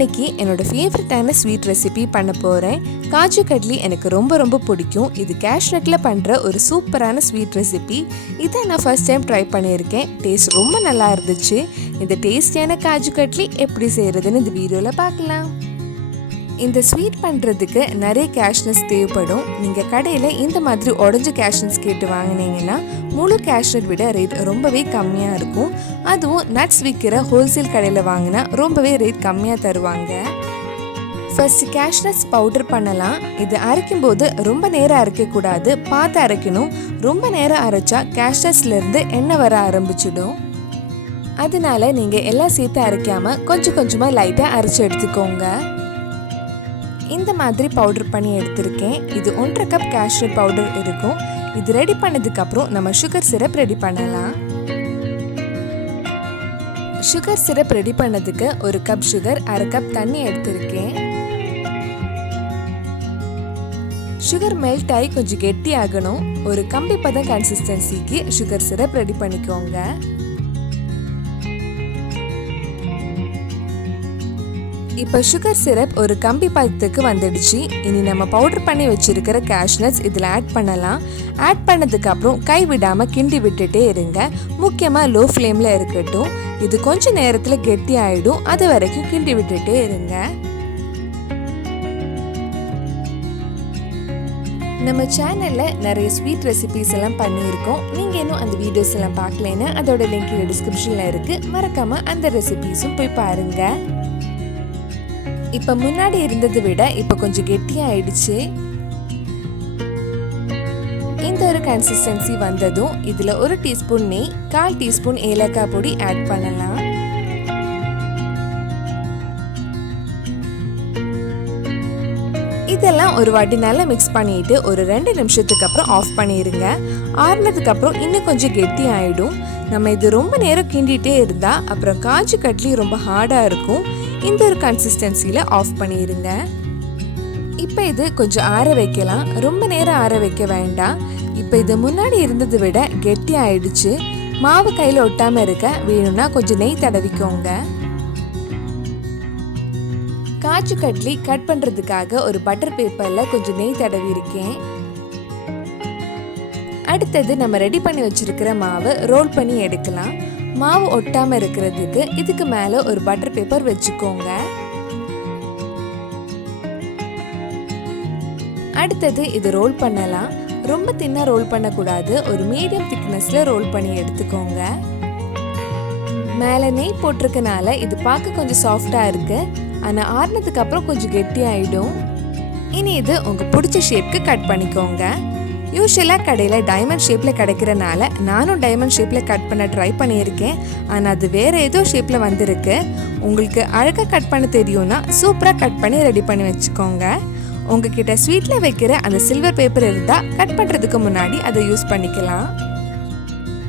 இன்னைக்கு என்னோட ஃபேவரட்டான ஸ்வீட் ரெசிபி பண்ண போகிறேன். காஜு கட்லி எனக்கு ரொம்ப பிடிக்கும். இது கேஷ்நட்டில் பண்ணுற ஒரு சூப்பரான ஸ்வீட் ரெசிபி. இதை நான் ஃபர்ஸ்ட் டைம் ட்ரை பண்ணியிருக்கேன். டேஸ்ட் ரொம்ப நல்லா இருந்துச்சு. இந்த டேஸ்டியான காஜு கட்லி எப்படி செய்கிறதுன்னு இந்த வீடியோவில் பார்க்கலாம். இந்த ஸ்வீட் பண்ணுறதுக்கு நிறைய கேஷ்நட்ஸ் தேவைப்படும். நீங்கள் கடையில் இந்த மாதிரி உடஞ்ச கேஷ்நட்ஸ் கேட்டு வாங்கினீங்கன்னா முழு கேஷ்நட் விட ரேட் ரொம்பவே கம்மியாக இருக்கும். அதுவும் நட்ஸ் விற்கிற ஹோல்சேல் கடையில் வாங்கினா ரொம்பவே ரேட் கம்மியாக தருவாங்க. ஃபர்ஸ்ட் கேஷ்நட்ஸ் பவுடர் பண்ணலாம். இது அரைக்கும் போது ரொம்ப நேரம் அரைக்கக்கூடாது, பார்த்து அரைக்கணும். ரொம்ப நேரம் அரைச்சா கேஷ்நட்ஸ்லேருந்து எண்ணெய் வர ஆரம்பிச்சிடும். அதனால நீங்கள் எல்லாம் சேர்த்து அரைக்காமல் கொஞ்சமாக லைட்டாக அரைச்சி எடுத்துக்கோங்க. இந்த மாதிரி பவுடர் பண்ணி எடுத்திருக்கேன். இது 1.5 கப் கேஷ்நட் பவுடர் இருக்கும். இது ரெடி பண்ணதுக்கப்புறம் நம்ம சுகர் சிரப் ரெடி பண்ணலாம். சுகர் சிரப் ரெடி பண்ணதுக்கு 1 கப் சுகர், 1/2 கப் தண்ணி எடுத்திருக்கேன். சுகர் மெல்ட் ஆகி கொஞ்சம் கெட்டி ஆகணும். ஒரு கம்பி பதம் கன்சிஸ்டன்சிக்கு சுகர் சிரப் ரெடி பண்ணிக்கோங்க. இப்போ சுகர் சிரப் ஒரு கம்பி பதத்துக்கு வந்துடுச்சு. இனி நம்ம பவுடர் பண்ணி வச்சிருக்கிற கேஷ்நட்ஸ் இதில் ஆட் பண்ணலாம். ஆட் பண்ணதுக்கப்புறம் கை விடாமல் கிண்டி விட்டுட்டே இருங்க. முக்கியமாக லோ ஃப்ளேமில் இருக்கட்டும். இது கொஞ்சம் நேரத்தில் கெட்டி ஆகிடும். அது வரைக்கும் கிண்டி விட்டுட்டே இருங்க. நம்ம சேனலில் நிறைய ஸ்வீட் ரெசிபிஸ் எல்லாம் பண்ணியிருக்கோம். நீங்கள் இன்னும் அந்த வீடியோஸ் எல்லாம் பார்க்கலன்னா அதோட லிங்க் டிஸ்கிரிப்ஷனில் இருக்குது. மறக்காமல் அந்த ரெசிபிஸும் போய் பாருங்கள். இப்போ முன்னாடி இருந்ததை விட இப்போ கொஞ்சம் கெட்டியாயிடுச்சு. இந்த ஒரு கன்சிஸ்டன்சி வந்ததும் இதில் 1 டீஸ்பூன் நெய், 1/4 டீஸ்பூன் ஏலக்காய் பொடி ஆட் பண்ணலாம். இதெல்லாம் ஒரு வாட்டி நல்லா மிக்ஸ் பண்ணிட்டு ஒரு 2 நிமிஷத்துக்கு அப்புறம் ஆஃப் பண்ணிடுங்க. ஆறுனதுக்கு அப்புறம் இன்னும் கொஞ்சம் கெட்டி ஆயிடும். நம்ம இது ரொம்ப நேரம் கிண்டிகிட்டே இருந்தால் அப்புறம் காஜு கட்லி ரொம்ப ஹார்டாக இருக்கும். இந்த ஒரு கன்சிஸ்டன்சியில் ஆஃப் பண்ணிடுங்க. இப்போ இது கொஞ்சம் ஆற வைக்கலாம். ரொம்ப நேரம் ஆற வைக்க வேண்டாம். இப்போ இது முன்னாடி இருந்ததை விட கெட்டி ஆயிடுச்சு. மாவு கையில் ஒட்டாமல் இருக்க வேணும்னா கொஞ்சம் நெய் தடவிக்கோங்க. காஜு கட்லி கட் பண்ணுறதுக்காக ஒரு பட்டர் பேப்பரில் கொஞ்சம் நெய் தடவி இருக்கேன். அடுத்தது நம்ம ரெடி பண்ணி வச்சிருக்கிற மாவை ரோல் பண்ணி எடுக்கலாம். மாவு ஒட்டாமல் இருக்கிறதுக்கு இதுக்கு மேலே ஒரு பட்டர் பேப்பர் வச்சுக்கோங்க. அடுத்தது இது ரோல் பண்ணலாம். ரொம்ப தின்னா ரோல் பண்ணக்கூடாது. ஒரு மீடியம் திக்னஸில் ரோல் பண்ணி எடுத்துக்கோங்க. மேலே நெய் போட்டிருக்கனால இது பார்க்க கொஞ்சம் சாஃப்டாக இருக்கு. ஆனால் ஆறுனதுக்கு அப்புறம் கொஞ்சம் கெட்டி ஆகிடும். இனி இது உங்கள் பிடிச்ச ஷேப்க்கு கட் பண்ணிக்கோங்க. யூஸ்வலாக கடையில் டைமண்ட் ஷேப்பில் கிடைக்கிறனால நானும் டைமண்ட் ஷேப்பில் கட் பண்ண ட்ரை பண்ணியிருக்கேன். ஆனால் அது வேறு ஏதோ ஷேப்பில் வந்திருக்கு. உங்களுக்கு அழகாக கட் பண்ண தெரியும்னா சூப்பராக கட் பண்ணி ரெடி பண்ணி வச்சுக்கோங்க. உங்ககிட்ட ஸ்வீட்டில் வைக்கிற அந்த சில்வர் பேப்பர் இருந்தால் கட் பண்ணுறதுக்கு முன்னாடி அதை யூஸ் பண்ணிக்கலாம்.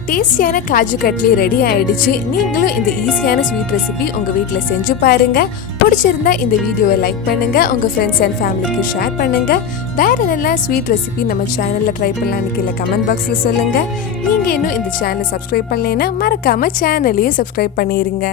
டேஸ்டியான காஜு கட்லி ரெடி ஆயிடுச்சு. நீங்களும் இந்த ஈஸியான ஸ்வீட் ரெசிபி உங்கள் வீட்டில் செஞ்சு பாருங்க. பிடிச்சிருந்தா இந்த வீடியோவை லைக் பண்ணுங்க, உங்கள் ஃப்ரெண்ட்ஸ் அண்ட் ஃபேமிலிக்கு ஷேர் பண்ணுங்க. வேற என்னெல்லாம் ஸ்வீட் ரெசிபி நம்ம சேனலில் ட்ரை பண்ணலான்னு கீழே கமெண்ட் பாக்ஸில் சொல்லுங்க. நீங்கள் இன்னும் இந்த சேனலை சப்ஸ்கிரைப் பண்ணலைன்னா மறக்காம சேனலையும் சப்ஸ்கிரைப் பண்ணிடுங்க.